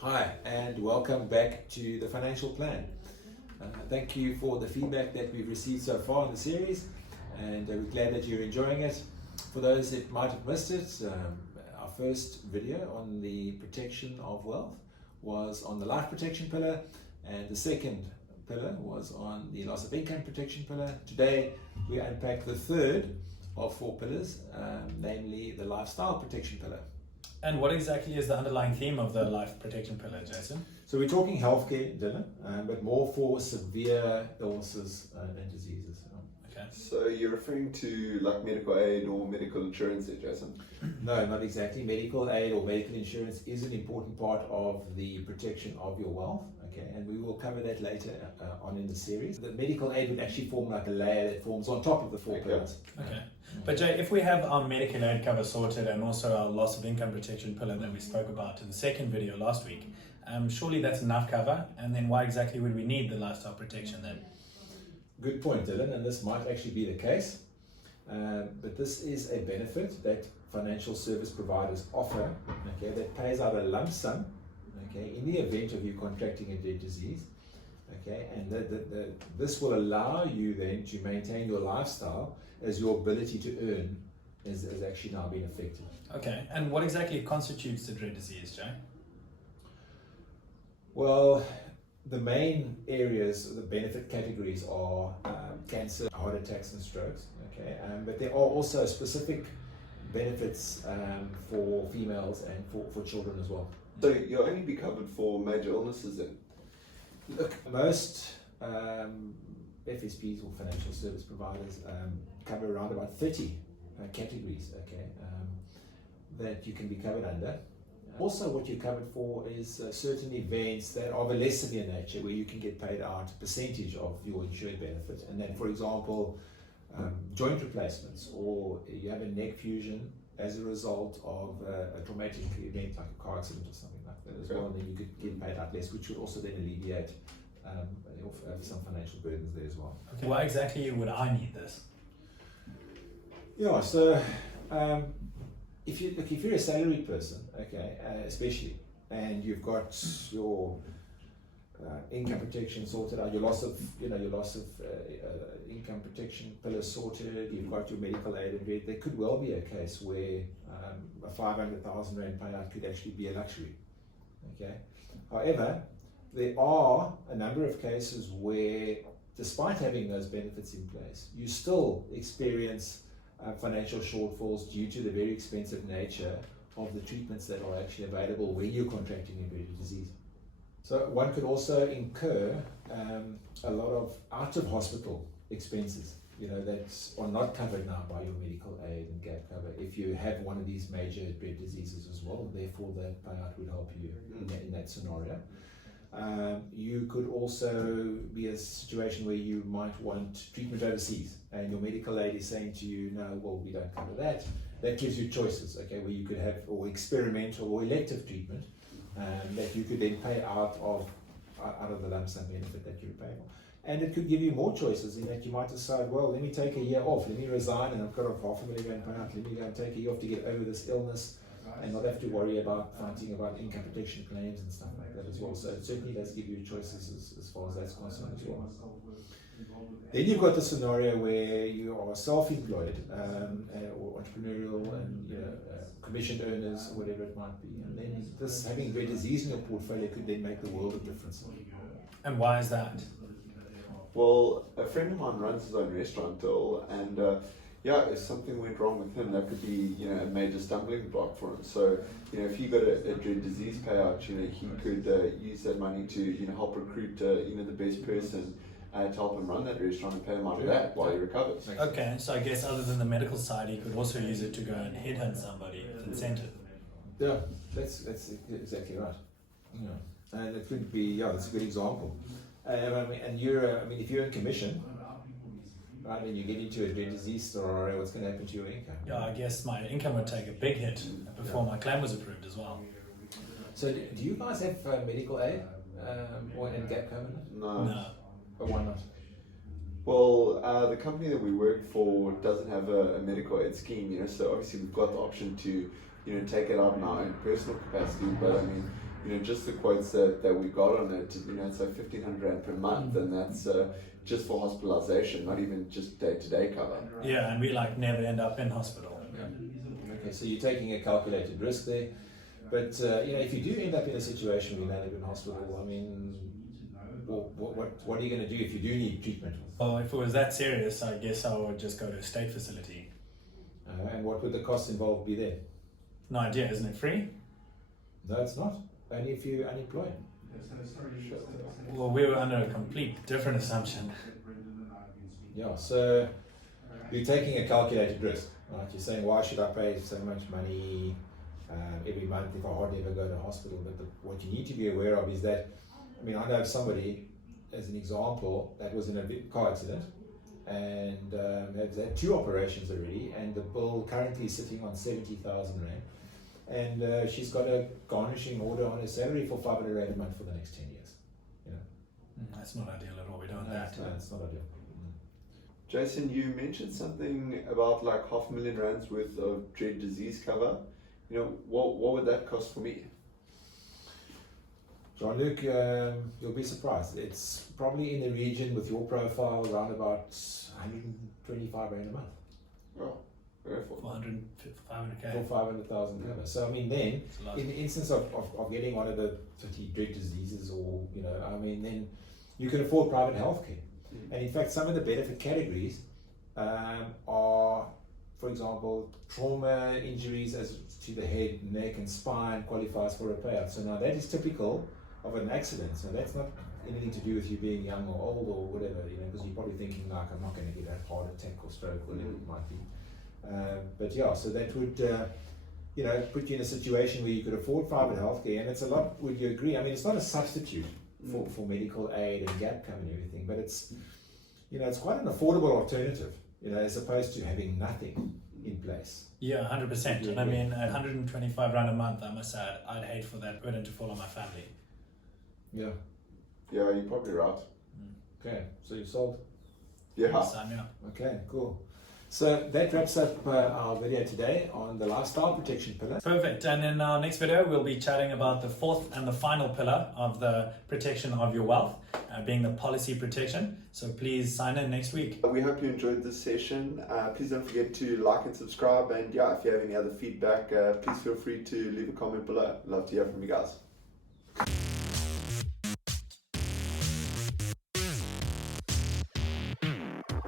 Hi, and welcome back to the Financial Plan. Thank you for the feedback that we've received so far in the series, and we're glad that you're enjoying it. For those that might have missed it, our first video on the protection of wealth was on the life protection pillar, and the second pillar was on the loss of income protection pillar. Today, we unpack the third of four pillars, namely the lifestyle protection pillar. And what exactly is the underlying theme of the life protection pillar, Jason? So we're talking healthcare, Dylan, but more for severe illnesses and diseases. Okay. So you're referring to like medical aid or medical insurance there, Jason? No, not exactly. Medical aid or medical insurance is an important part of the protection of your wealth, okay, and we will cover that later on in the series. The medical aid would actually form like a layer that forms on top of the four pillars. Okay. But Jay, if we have our medical aid cover sorted and also our loss of income protection pillar that we spoke about in the second video last week, surely that's enough cover, and then why exactly would we need the lifestyle protection then? Good point, Dylan, and this might actually be the case, but this is a benefit that financial service providers offer, okay, that pays out a lump sum, okay, in the event of you contracting a dead disease, okay, and this will allow you then to maintain your lifestyle as your ability to earn has actually now been affected. Okay, and what exactly constitutes the dread disease, Jay? Well, the main areas, the benefit categories are cancer, heart attacks and strokes, okay, but there are also specific benefits for females and for children as well. So you'll only be covered for major illnesses then? Look, most FSPs or financial service providers cover around about 30 categories, okay, that you can be covered under. Also, what you're covered for is certain events that are of a less severe nature, where you can get paid out a percentage of your insured benefit. And then, for example, joint replacements, or you have a neck fusion as a result of a traumatic event like a car accident or something like that as well, and then you could get paid out less, which would also then alleviate some financial burdens there as well. Okay. Why exactly would I need this? Yeah, so if you're a salaried person, okay, especially, and you've got your income protection sorted out, your loss of income protection pillar sorted, you've got your medical aid and there could well be a case where a 500,000 rand payout could actually be a luxury. Okay. However, there are a number of cases where, despite having those benefits in place, you still experience financial shortfalls due to the very expensive nature of the treatments that are actually available when you're contracting a dreaded disease. So one could also incur a lot of out-of-hospital expenses, that are not covered now by your medical aid and gap cover if you have one of these major dread diseases as well. Therefore, that payout would help you in that scenario. You could also be a situation where you might want treatment overseas and your medical aid is saying to you, no, well, we don't cover that. That gives you choices, okay, where you could have or experimental or elective treatment that you could then pay out of the lump sum benefit that you're paying. And it could give you more choices in that you might decide, well, let me take a year off, let me resign, and I've got a $500,000 payout, let me go and take a year off to get over this illness and not have to worry about fighting about income protection claims and stuff like that as well. So it certainly does give you choices as far as that's concerned as well. Then you've got the scenario where you are self-employed or entrepreneurial and commissioned earners or whatever it might be. And then this having dread disease in your portfolio could then make the world of difference. And why is that? Well, a friend of mine runs his own restaurant, Bill, and if something went wrong with him, that could be a major stumbling block for him. So if he got a dread disease payout, he could use that money to help recruit the best person to help him run that restaurant and pay him out of that while he recovers. Okay, so I guess other than the medical side, he could also use it to go and headhunt somebody with incentive. Yeah, that's exactly right. And it could be, that's a good example. And if you're in commission, right, and you get into a dread disease story, what's going to happen to your income? Yeah, I guess my income would take a big hit before my claim was approved as well. So do you guys have medical aid and gap cover? No. But why not? Well, the company that we work for doesn't have a medical aid scheme, so obviously we've got the option to, take it out in our own personal capacity, but I mean, just the quotes that we got on it, it's like 1,500 Rand per month, and that's just for hospitalization, not even just day-to-day cover. Yeah, and we like never end up in hospital. Okay, so you're taking a calculated risk there. But if you do end up in a situation where you land up in hospital, I mean, what are you going to do if you do need treatment? Well, if it was that serious, I guess I would just go to a state facility. And what would the costs involved be there? No idea, isn't it free? No, it's not. Only if you're unemployed. Well, we were under a complete different assumption. Yeah, so you're taking a calculated risk. Right? You're saying, why should I pay so much money every month if I hardly ever go to hospital? But what you need to be aware of is that, I mean, I know somebody, as an example, that was in a big car accident and has had 2 operations already, and the bill currently is sitting on 70,000 Rand. And she's got a garnishing order on her salary for 500 Rand a month for the next 10 years. That's not ideal at all. We don't No, want that. it's not ideal. Jason, you mentioned something about like 500,000 Rands worth of dread disease cover. What would that cost for me? Jean-Luc, you'll be surprised. It's probably in the region with your profile around about 125 Rand a month. Oh, very full. 500K. For 500,000 cover. So I mean, then It's a lot. in the instance of getting one of the 30 dread diseases, or I mean, then you can afford private healthcare. And in fact, some of the benefit categories are, for example, trauma injuries as to the head, neck, and spine qualifies for a payout. So now that is typical of an accident. So that's not anything to do with you being young or old or whatever, because you're probably thinking like, I'm not going to get a heart attack or stroke, whatever it might be. But yeah, so that would put you in a situation where you could afford private healthcare, and it's a lot. Would you agree? I mean, it's not a substitute for medical aid and gap cover and everything, but it's it's quite an affordable alternative, as opposed to having nothing in place. Yeah, 100%. And I mean, at 125 Rand a month, I must add, I'd hate for that burden to fall on my family. Yeah. Yeah, you're probably right. Okay. So you sold. Yeah. Sign me up. Okay. Cool. So that wraps up our video today on the lifestyle protection pillar. Perfect. And in our next video, we'll be chatting about the 4th and the final pillar of the protection of your wealth, being the policy protection. So please sign in next week. We hope you enjoyed this session. Please don't forget to like and subscribe. And yeah, if you have any other feedback, please feel free to leave a comment below. Love to hear from you guys.